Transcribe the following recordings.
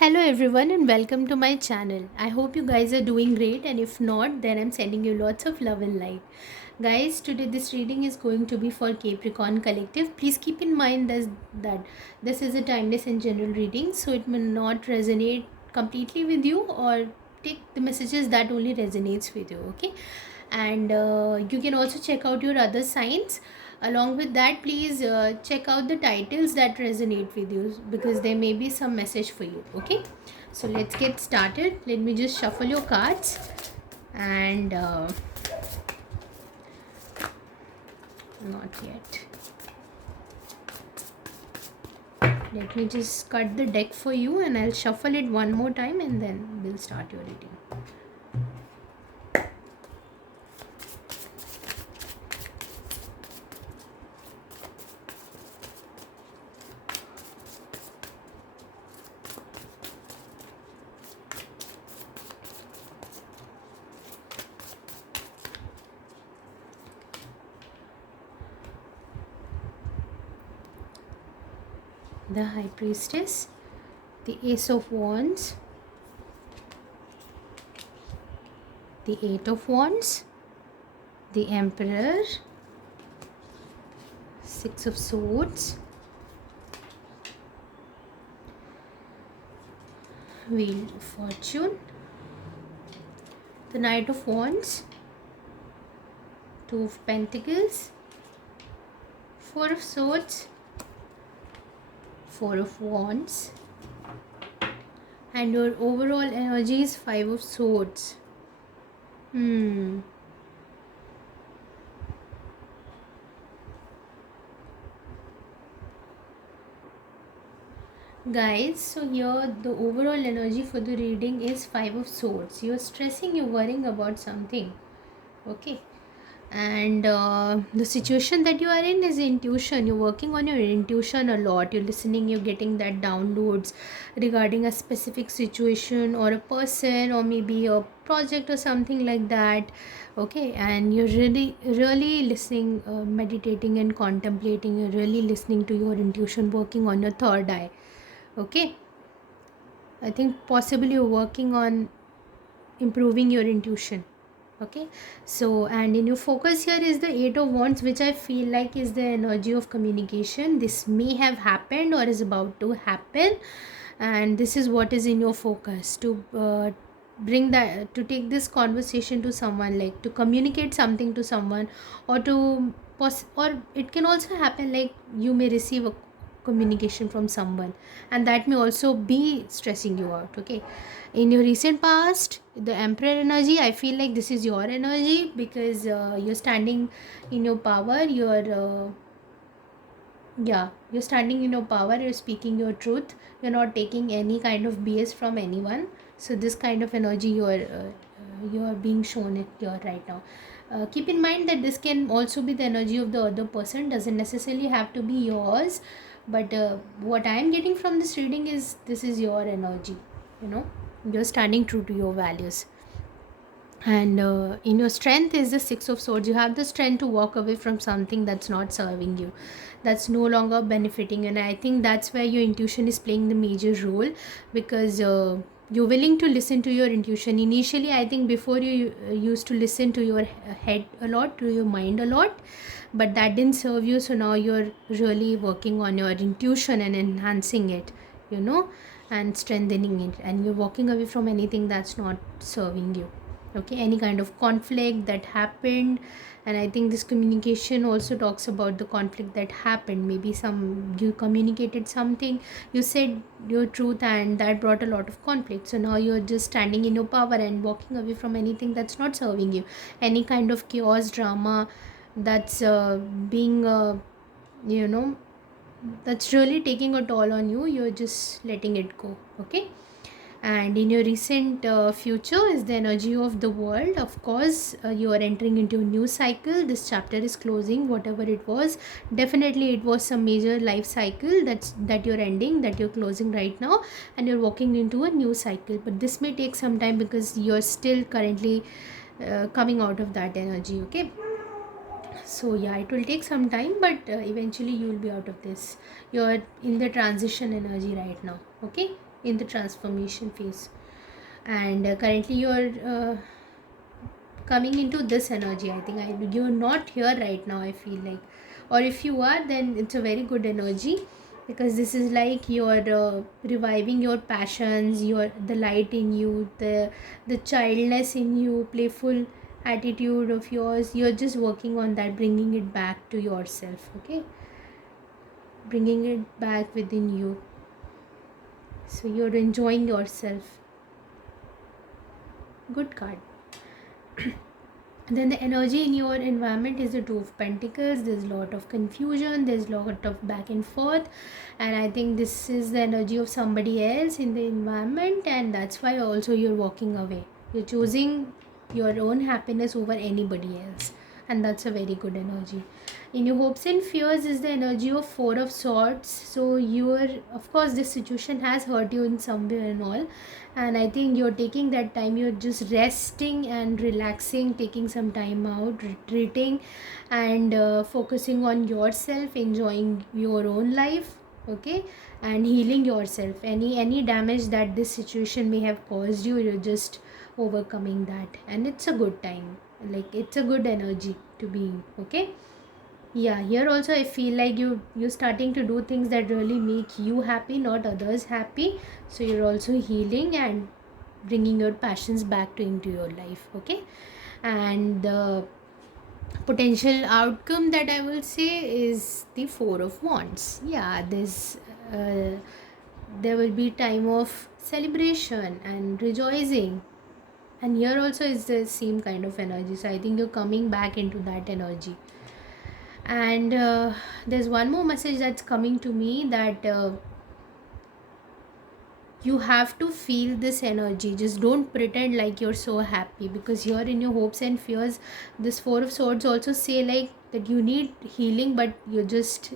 Hello everyone and welcome to my channel. I hope you guys are doing great, and if not, then I'm sending you lots of love and light. Guys, today this reading is going to be for Capricorn Collective. Please keep in mind that this is a timeless and general reading, so it may not resonate completely with you, or take the messages that only resonates with you, okay? And you can also check out your other signs. Along with that, please check out the titles that resonate with you, because there may be some message for you, okay? So let's get started. Let me just shuffle your cards, and not yet. Let me just cut the deck for you, and I'll shuffle it one more time, and then we'll start your reading. The High Priestess, the Ace of Wands, the Eight of Wands, the Emperor, Six of Swords, Wheel of Fortune, the Knight of Wands, Two of Pentacles, Four of Swords, Four of Wands, and your overall energy is Five of Swords. Guys, so here the overall energy for the reading is Five of Swords. You're stressing, you're worrying about something, okay? And the situation that you are in is intuition. You're working on your intuition a lot. You're listening, you're getting that downloads regarding a specific situation or a person, or maybe a project or something like that, okay? And you're really listening, meditating and contemplating. You're really listening to your intuition, working on your third eye, okay? I think possibly you're working on improving your intuition, okay? So, and in your focus here is the Eight of Wands, which I feel like is the energy of communication. This may have happened or is about to happen, and this is what is in your focus, to bring that, to take this conversation to someone, like to communicate something to someone, or to or it can also happen like you may receive a communication from someone, and that may also be stressing you out, okay? In your recent past, the Emperor energy, I feel like this is your energy, because you're standing in your power. You're standing in your power, you're speaking your truth, you're not taking any kind of BS from anyone. So this kind of energy you are being shown it here right now. Keep in mind that this can also be the energy of the other person, doesn't necessarily have to be yours, but what I am getting from this reading is this is your energy, you know. You're standing true to your values, and in your strength is the Six of Swords. You have the strength to walk away from something that's not serving you, that's no longer benefiting, and I think that's where your intuition is playing the major role, because you're willing to listen to your intuition. Initially, I think before you used to listen to your head a lot, to your mind a lot, but that didn't serve you. So now you're really working on your intuition and enhancing it, you know, and strengthening it, and you're walking away from anything that's not serving you, okay? Any kind of conflict that happened. And I think this communication also talks about the conflict that happened. Maybe you communicated something, you said your truth, and that brought a lot of conflict. So now you're just standing in your power and walking away from anything that's not serving you. Any kind of chaos, drama that's being you know, that's really taking a toll on you, you're just letting it go, okay? And in your recent future is the energy of the world. Of course, you are entering into a new cycle. This chapter is closing whatever it was. Definitely it was some major life cycle that you're ending, that you're closing right now, and you're walking into a new cycle. But this may take some time, because you're still currently coming out of that energy, okay? So yeah, it will take some time, but eventually you will be out of this. You're in the transition energy right now, okay? in the transformation phase. And currently you're coming into this energy. I think you're not here right now, I feel like. Or if you are, then it's a very good energy, because this is like you're reviving your passions, your the light in you, the childness in you, playful attitude of yours. You're just working on that, bringing it back to yourself. Okay, bringing it back within you, so you're enjoying yourself. Good card. Then the energy in your environment is the Two of Pentacles. There's a lot of confusion, there's a lot of back and forth, and I think this is the energy of somebody else in the environment, and that's why also you're walking away. You're choosing your own happiness over anybody else, and that's a very good energy. In your hopes and fears is the energy of Four of Swords. So you're, of course, this situation has hurt you in some way and all, and I think you're taking that time, you're just resting and relaxing, taking some time out, retreating, and focusing on yourself, enjoying your own life. Okay, and healing yourself. Any damage that this situation may have caused you, you're just overcoming that, and it's a good time, like it's a good energy to be in. Okay, yeah, here also I feel like you're starting to do things that really make you happy, not others happy. So you're also healing and bringing your passions back to into your life. Okay, and the potential outcome that I will say is the Four of Wands. Yeah, uh, there will be time of celebration and rejoicing, and here also is the same kind of energy. So I think you're coming back into that energy. And there's one more message that's coming to me, that you have to feel this energy. Just don't pretend like you're so happy, because you're in your hopes and fears. This Four of Swords also say like that you need healing, but you're just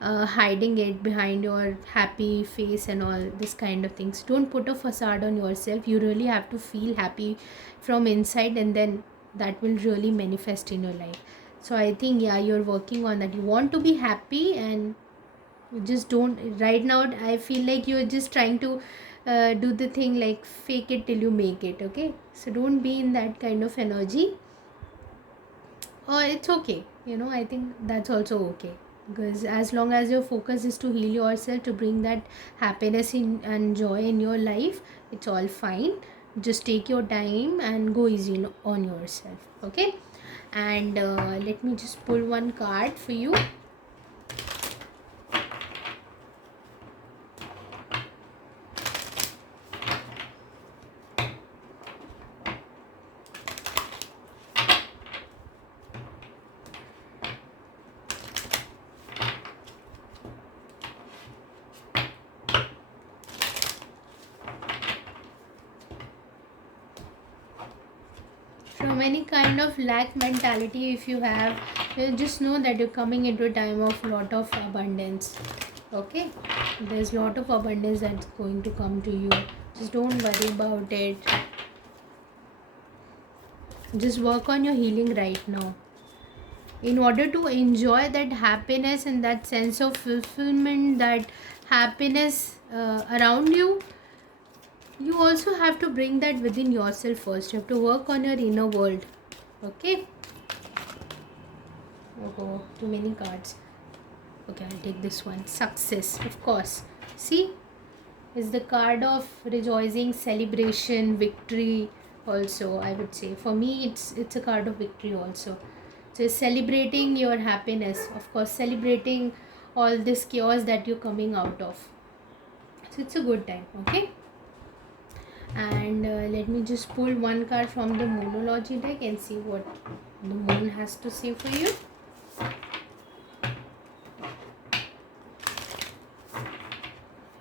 hiding it behind your happy face and all this kind of things. Don't put a facade on yourself. You really have to feel happy from inside, and then that will really manifest in your life. So I think, yeah, you're working on that. You want to be happy, and you just don't right now. I feel like you're just trying to do the thing like fake it till you make it. Okay, so don't be in that kind of energy, or it's okay. I think that's also okay, because as long as your focus is to heal yourself, to bring that happiness in and joy in your life, it's all fine. Just take your time and go easy on yourself. Okay, and let me just pull one card for you. From any kind of lack mentality, if you have, you just know that you're coming into a time of lot of abundance. Okay, there's lot of abundance that's going to come to you. Just don't worry about it. Just work on your healing right now, in order to enjoy that happiness and that sense of fulfillment, that happiness around you. You also have to bring that within yourself first. You have to work on your inner world. Okay. Oh, too many cards. Okay, I'll take this one. Success, of course. See, is the card of rejoicing, celebration, victory. Also, I would say for me, it's a card of victory also. So celebrating your happiness, of course, celebrating all this chaos that you're coming out of. So it's a good time. Okay. And let me just pull one card from the Moonology deck and see what the moon has to say for you.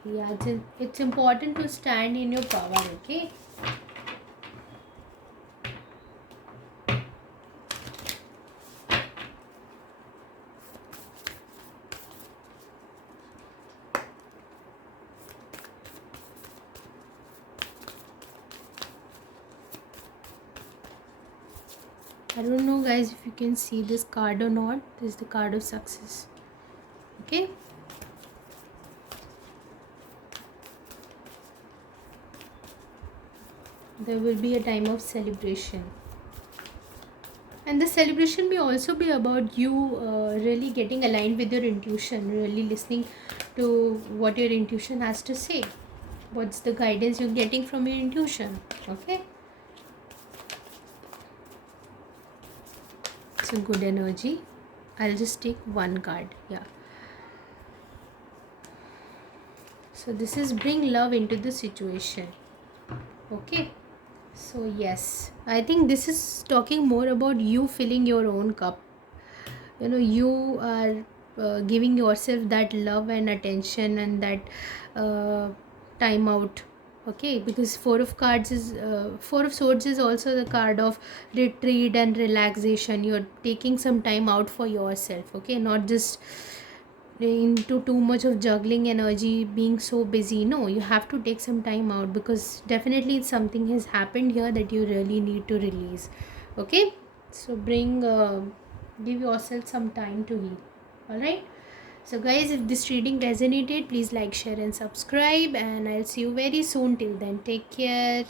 Yeah, it's important to stand in your power. Okay. I don't know guys if you can see this card or not. This is the card of success. Okay. There will be a time of celebration, and the celebration may also be about you really getting aligned with your intuition, really listening to what your intuition has to say. What's the guidance you're getting from your intuition? Okay, it's a good energy. I'll just take one card. Yeah. So this is bring love into the situation. Okay. So yes, I think this is talking more about you filling your own cup. You are giving yourself that love and attention and that uh, time out. Okay, because four of swords is also the card of retreat and relaxation. You're taking some time out for yourself. Okay, not just into too much of juggling energy, being so busy. No, you have to take some time out, because definitely something has happened here that you really need to release. Okay, so give yourself some time to heal. All right. So guys, if this reading resonated, please like, share and subscribe, and I'll see you very soon. Till then, take care.